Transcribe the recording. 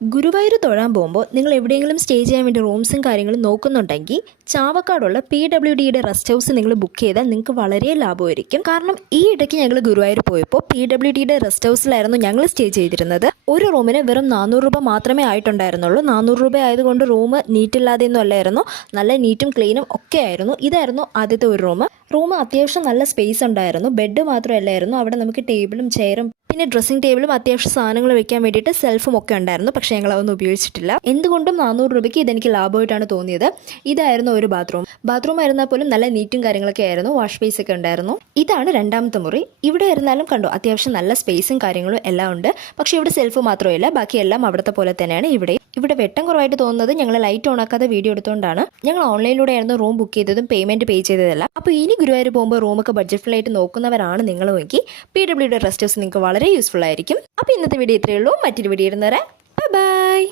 ഗുരുവായൂർ തൊഴാൻ പോകുമ്പോൾ നിങ്ങൾ എവിടെയെങ്കിലും സ്റ്റേ ചെയ്യാൻ വേണ്ടി റൂംസും കാര്യങ്ങളും നോക്കുന്നുണ്ടെങ്കിൽ ചാവക്കാടുള്ള PWDയുടെ റെസ്റ്റ് ഹൗസ് നിങ്ങൾ ബുക്ക് ചെയ്താൽ നിങ്ങൾക്ക് വളരെ ലാഭമായിരിക്കും. കാരണം ഈ ഇടയ്ക്ക് ഞങ്ങൾ ഗുരുവായൂർ പോയപ്പോൾ PWDയുടെ റെസ്റ്റ് ഹൗസിലായിരുന്നു ഞങ്ങൾ സ്റ്റേ ചെയ്തിരുന്നത്. ഒരു റൂമിന് വെറും 400 രൂപ മാത്രമേ ആയിട്ടുണ്ടായിരുന്നുള്ളൂ. 400 രൂപ ആയതുകൊണ്ട് റൂം നീറ്റില്ലാതെയൊന്നും അല്ലായിരുന്നു, നല്ല നീറ്റും ക്ലീനും ഒക്കെ ആയിരുന്നു. ഇതായിരുന്നു ആദ്യത്തെ ഒരു റൂം അത്യാവശ്യം നല്ല സ്പേസ് ഉണ്ടായിരുന്നു. ബെഡ് മാത്രമല്ലായിരുന്നു, അവിടെ നമുക്ക് ടേബിളും ചെയറും പിന്നെ ഡ്രസ്സിംഗ് ടേബിളും അത്യാവശ്യം സാധനങ്ങൾ വെക്കാൻ വേണ്ടിയിട്ട് സെൽഫും ഒക്കെ ഉണ്ടായിരുന്നു. പക്ഷേ ഞങ്ങൾ അതൊന്നും ഉപയോഗിച്ചിട്ടില്ല. എന്തുകൊണ്ടും 400 രൂപയ്ക്ക് ഇതെനിക്ക് ലാഭമായിട്ടാണ് തോന്നിയത്. ഇതായിരുന്നു ഒരു ബാത്റൂം ആയിരുന്നാൽ പോലും നല്ല നീറ്റും കാര്യങ്ങളൊക്കെ ആയിരുന്നു. വാഷ് ബേസ് ഒക്കെ ഉണ്ടായിരുന്നു. ഇതാണ് രണ്ടാമത്തെ മുറി. ഇവിടെ ആയിരുന്നാലും കണ്ടു അത്യാവശ്യം നല്ല സ്പേസും കാര്യങ്ങളും എല്ലാം ഉണ്ട്. പക്ഷേ ഇവിടെ സെൽഫ് മാത്രമല്ല, ബാക്കിയെല്ലാം അവിടുത്തെ പോലെ തന്നെയാണ്. ഇവിടെ വെട്ടം കുറവായിട്ട് തോന്നുന്നത് ഞങ്ങൾ ലൈറ്റ് ഓൺ ആക്കാതെ വീഡിയോ എടുത്തുകൊണ്ടാണ്. ഞങ്ങൾ ഓൺലൈനിലൂടെ ആയിരുന്നു റൂം ബുക്ക് ചെയ്തതും പേയ്മെന്റ് പേ ചെയ്തതല്ല. അപ്പോൾ ഇനി ഗുരുവായൂർ പോകുമ്പോൾ റൂമൊക്കെ ബഡ്ജറ്റ് ആയിട്ട് നോക്കുന്നവരാണ് നിങ്ങളുമെങ്കിൽ PWDയുടെ റെസ്റ്റ് ഹൗസ് നിങ്ങൾക്ക് വളരെ യൂസ്ഫുൾ ആയിരിക്കും. അപ്പോൾ ഇന്നത്തെ വീഡിയോ ഇത്രയേ ഉള്ളൂ. മറ്റൊരു വീഡിയോ ഇരുന്നേരം ബൈ.